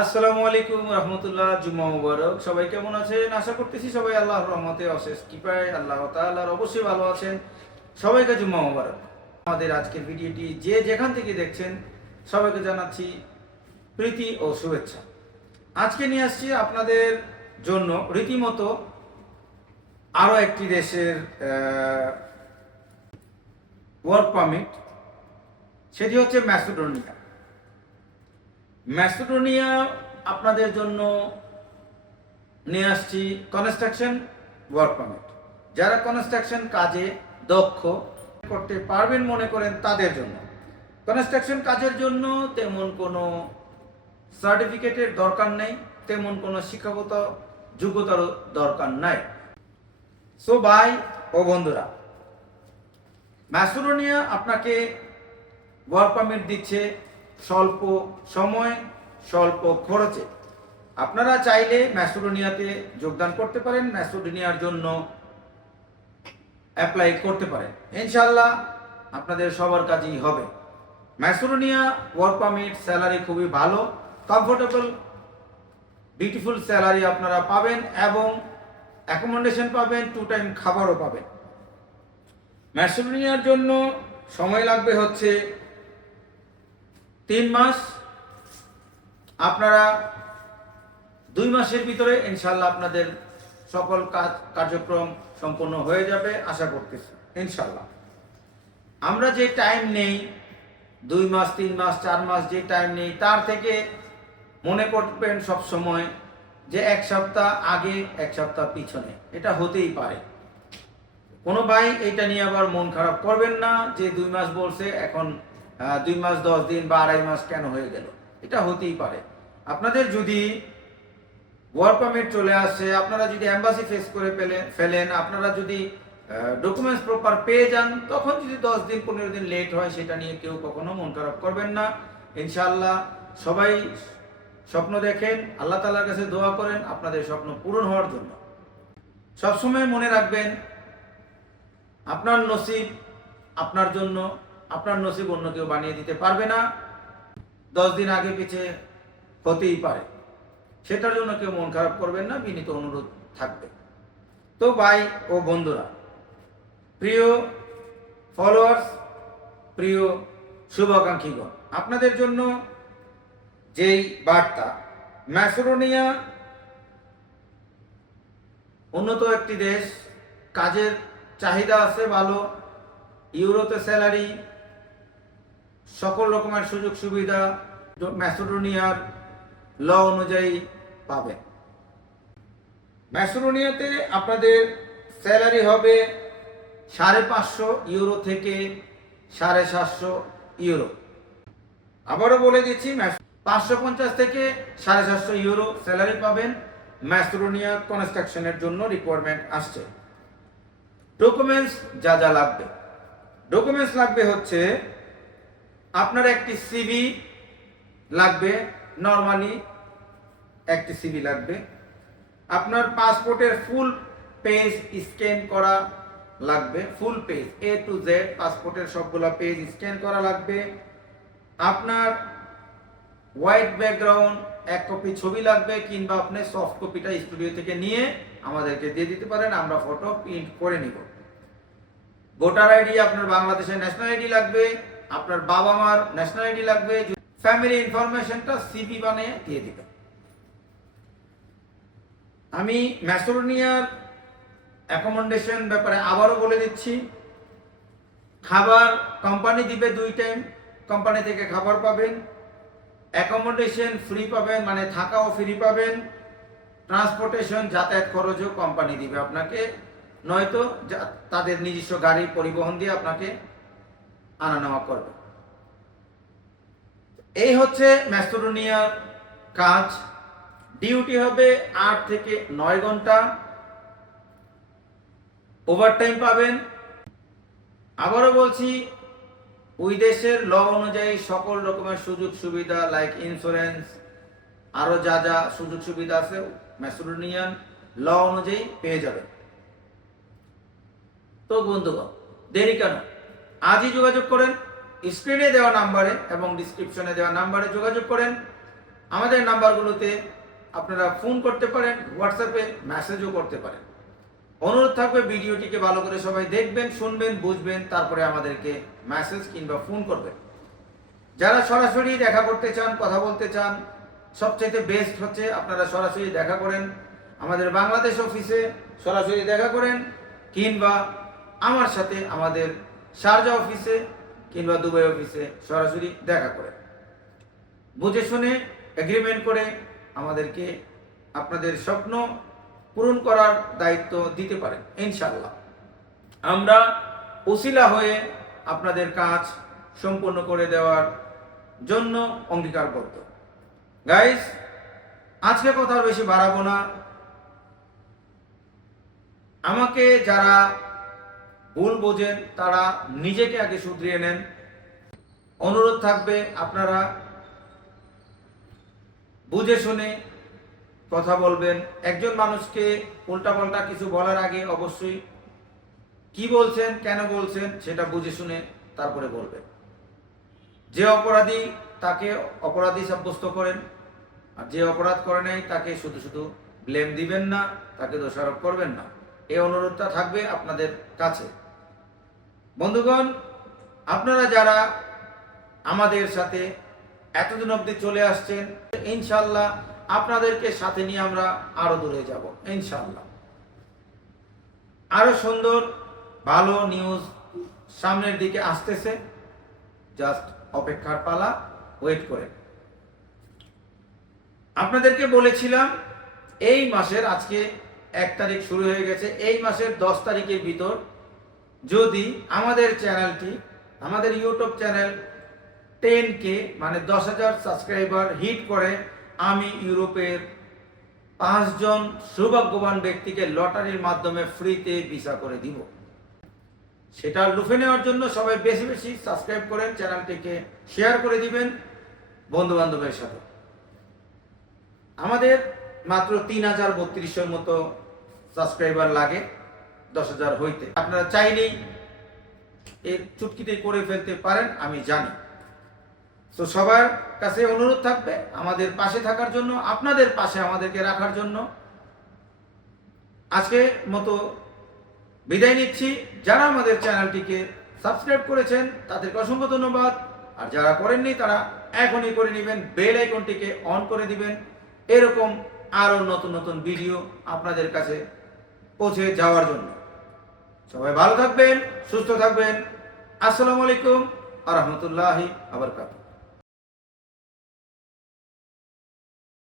আসসালামু আলাইকুম রহমতুল্লাহ, জুম্মা মুবারক। সবাই কেমন আছেন? আশা করতেছি সবাই আল্লাহর রহমতে অশেষ কৃপায় আল্লাহ তাআলার অবশ্যই ভালো আছেন। সবাইকে জুম্মা মুবারক। আমাদের আজকের ভিডিওটি যে যেখান থেকে দেখছেন, সবাইকে জানাচ্ছি প্রীতি ও শুভেচ্ছা। আজকে নিয়ে আসছি আপনাদের জন্য রীতিমতো আরও একটি দেশের ওয়ার্ক পারমিট সেটি হচ্ছে ম্যাসেডোনিয়া। ম্যাসেডোনিয়া আপনাদের জন্য নিয়ে আসছি কনস্ট্রাকশন ওয়ার্ক পারমিট। যারা কনস্ট্রাকশন কাজে দক্ষ করতে পারবেন মনে করেন তাদের জন্য। কনস্ট্রাকশন কাজের জন্য তেমন কোনো সার্টিফিকেটের দরকার নেই, তেমন কোনো শিক্ষাগত যোগ্যতার দরকার নাই। সো ভাই ও বন্ধুরা, ম্যাসেডোনিয়া আপনাকে ওয়ার্ক পারমিট দিচ্ছে স্বল্প সময়, স্বল্প খরচে। আপনারা চাইলে ম্যাসেডোনিয়াতে যোগদান করতে পারেন, ম্যাসোডোনিয়ার জন্য অ্যাপ্লাই করতে পারেন। ইনশাল্লাহ আপনাদের সবার কাজেই হবে। ম্যাসেডোনিয়া ওয়ার্ক পারমিট স্যালারি খুবই ভালো কমফোর্টেবল বিউটিফুল স্যালারি আপনারা পাবেন এবং অ্যাকোমোডেশন পাবেন টু টাইম খাবারও পাবেন। ম্যাসেডোনিয়ার জন্য সময় লাগবে হচ্ছে তিন মাস আপনারা দুই মাসের ভিতরে ইনশাল্লাহ আপনাদের সকল কাজ কার্যক্রম সম্পন্ন হয়ে যাবে, আশা করতেছি ইনশাল্লাহ আমরা যে টাইম নেই, দুই মাস, তিন মাস, চার মাস যে টাইম নেই, তার থেকে মনে করবেন সব সময় যে এক সপ্তাহ আগে, এক সপ্তাহ পিছনে। এটা হতেই পারে। কোনো ভাই এটা নিয়ে আবার মন খারাপ করবেন না যে দুই মাস বলছে, এখন দুই মাস, দশ দিন বা আড়াই মাস কেন হয়ে গেল? এটা হতেই পারে। আপনাদের যদি ওয়ার্ক পারমিট চলে আসে, আপনারা যদি অ্যাম্বাসি ফেস করে পেলেন ফেলেন, আপনারা যদি ডকুমেন্টস প্রপার পেয়ে যান, তখন যদি দশ দিন, পনেরো দিন লেট হয়, সেটা নিয়ে কেউ কখনো মন খারাপ করবেন না। ইনশাল্লাহ সবাই স্বপ্ন দেখেন, আল্লাহ তালার কাছে দোয়া করেন, আপনাদের স্বপ্ন পূরণ হওয়ার জন্য। সবসময় মনে রাখবেন, আপনার নসিব আপনার জন্য আপনার নসিব অন্য কেউ বানিয়ে দিতে পারবে না। দশ দিন আগে পিছে হতেই পারে। সেটার জন্য কেউ মন খারাপ করবেন না, বিনীত অনুরোধ থাকবে। তো ভাই ও বন্ধুরা, প্রিয় ফলোয়ার্স প্রিয় শুভাকাঙ্ক্ষীগণ, আপনাদের জন্য যেই বার্তা, ম্যাসেডোনিয়া উন্নত একটি দেশ, কাজের চাহিদা আছে ভালো, ইউরোতে স্যালারি সকল রকমের সুযোগ সুবিধা ম্যাসেডোনিয়ার ল অনুযায়ী পাবেন ম্যাসেডোনিয়াতে আপনাদের স্যালারি হবে সাড়ে পাঁচশো ইউরো থেকে সাড়ে সাতশো ইউরো। আবারও বলে দিচ্ছি পাঁচশো পঞ্চাশ থেকে সাড়ে সাতশো ইউরো স্যালারি পাবেন। ম্যাসেডোনিয়া কনস্ট্রাকশনের জন্য রিকোয়ারমেন্ট আসছে। ডকুমেন্টস যা যা লাগবে। ডকুমেন্টস লাগবে হচ্ছে আপনার একটি সিবি লাগবে নর্মালি একটি সিবি লাগবে। আপনার পাসপোর্টের ফুল পেজ স্ক্যান করা লাগবে full page A to Z পাসপোর্টের সবগুলো পেজ স্ক্যান করা লাগবে। আপনার হোয়াইট ব্যাকগ্রাউন্ড এক কপি ছবি লাগবে কিংবা আপনি সফট কপিটা স্টুডিও থেকে নিয়ে আমাদেরকে দিয়ে দিতে পারেন, আমরা ফটো প্রিন্ট করে নিব। ভোটার আইডি আপনার বাংলাদেশের ন্যাশনাল আইডি লাগবে। আপনার বাবা মার ন্যাশনাল আইডি লাগবে ফ্যামিলি ইনফরমেশনটা সিপি বানিয়ে দিয়ে দিবেন। আমি ম্যাসোরোনিয়ার অ্যাকোমোডেশন ব্যাপারে আবারও বলে দিচ্ছি, খাবার কোম্পানি দিবে দুই টাইম কোম্পানি থেকে খাবার পাবেন অ্যাকোমোডেশন ফ্রি পাবেন মানে থাকাও ফ্রি পাবেন ট্রান্সপোর্টেশন যাতায়াত খরচও কোম্পানি দিবে আপনাকে, নয়তো তাদের নিজস্ব গাড়ি পরিবহন দিয়ে আপনাকে আনা নেওয়া করবে। এই হচ্ছে ম্যাস্টোডোনিয়ার কাজ। ডিউটি হবে আট থেকে নয় ঘণ্টা। ওভারটাইম পাবেন। আবারও বলছি, ওই দেশের ল অনুযায়ী সকল রকমের সুযোগ সুবিধা লাইক ইন্স্যুরেন্স আরও যা যা সুযোগ সুবিধা আছে, ম্যাসেডোনিয়ান ল অনুযায়ী পেয়ে যাবেন। তো বন্ধুগণ, দেরি কেন? আজই যোগাযোগ করেন, স্ক্রিনে দেওয়া নাম্বারে এবং ডিসক্রিপশনে দেওয়া নাম্বারে যোগাযোগ করেন। আমাদের নাম্বারগুলোতে আপনারা ফোন করতে পারেন হোয়াটসঅ্যাপে মেসেজও করতে পারেন। অনুরোধ থাকবে ভিডিওটিকে ভালো করে সবাই দেখবেন, শুনবেন, বুঝবেন, তারপরে আমাদেরকে মেসেজ কিংবা ফোন করবেন। যারা সরাসরি দেখা করতে চান, কথা বলতে চান সবচেয়ে বেস্ট হচ্ছে আপনারা সরাসরি দেখা করেন। আমাদের বাংলাদেশ অফিসে সরাসরি দেখা করেন, কিংবা আমার সাথে আমাদের শারজা অফিসে কিংবা দুবাই অফিসে সরাসরি দেখা করেন বুঝে শুনে এগ্রিমেন্ট করে আমাদেরকে আপনাদের স্বপ্ন পূরণ করার দায়িত্ব দিতে পারেন ইনশাল্লাহ আমরা উসিলা হয়ে আপনাদের কাজ সম্পূর্ণ করে দেওয়ার জন্য অঙ্গীকারবদ্ধ। গাইস আজকে কথা বেশি বাড়াবো না। আমাকে যারা ভুল বোঝেন তারা নিজেকে আগে শুধরিয়ে নেন। অনুরোধ থাকবে আপনারা বুঝে শুনে কথা বলবেন। একজন মানুষকে উল্টাপাল্টা কিছু বলার আগে অবশ্যই কি বলছেন, কেন বলছেন, সেটা বুঝে শুনে তারপরে বলবেন। যে অপরাধী তাকে অপরাধী সাব্যস্ত করেন, আর যে অপরাধ করে নাই তাকে শুধু শুধু ব্লেম দিবেন না, তাকে দোষারোপ করবেন না। এই অনুরোধটা থাকবে আপনাদের কাছে। বন্ধুগণ, আপনারা যারা আমাদের সাথে এতদিন অবধি চলে আসছেন ইনশাল্লাহ আপনাদেরকে সাথে নিয়ে আমরা আরও দূরে যাব ইনশাল্লাহ আরও সুন্দর, ভালো নিউজ সামনের দিকে আসতেছে। জাস্ট অপেক্ষার পালা ওয়েট করে। আপনাদেরকে বলেছিলাম, এই মাসের আজকে এক তারিখ শুরু হয়ে গেছে, এই মাসের দশ তারিখের ভিতর যদি আমাদের চ্যানেলটি, আমাদের ইউটিউব চ্যানেল টেন কে মানে দশ হাজার সাবস্ক্রাইবার হিট করে, আমি ইউরোপের পাঁচজন সৌভাগ্যবান ব্যক্তিকে লটারির মাধ্যমে ফ্রিতে ভিসা করে দিব। সেটা লুফে নেওয়ার জন্য সবাই বেশি বেশি সাবস্ক্রাইব করেন চ্যানেলটিকে শেয়ার করে দিবেন বন্ধু বান্ধবের সাথে। আমাদের মাত্র তিন হাজার বত্রিশের মতো সাবস্ক্রাইবার লাগে। দশ হাজার হইতে। আপনারা চাইলেই এর চুটকিতে করে ফেলতে পারেন, আমি জানি। তো সবার কাছে অনুরোধ থাকবে, আমাদের পাশে থাকার জন্য, আপনাদের পাশে আমাদেরকে রাখার জন্য। আজকে মতো বিদায় নিচ্ছি। যারা আমাদের চ্যানেলটিকে সাবস্ক্রাইব করেছেন, তাদেরকে অসংখ্য ধন্যবাদ। আর যারা করেননি, তারা এখনই করে নেবেন, বেল আইকনটিকে অন করে দিবেন। এরকম আরও নতুন নতুন ভিডিও আপনাদের কাছে পৌঁছে যাওয়ার জন্য। সবাই ভালো থাকবেন সুস্থ থাকবেন। আসসালামু আলাইকুম আ রহমতুল্লাহি আবরকাত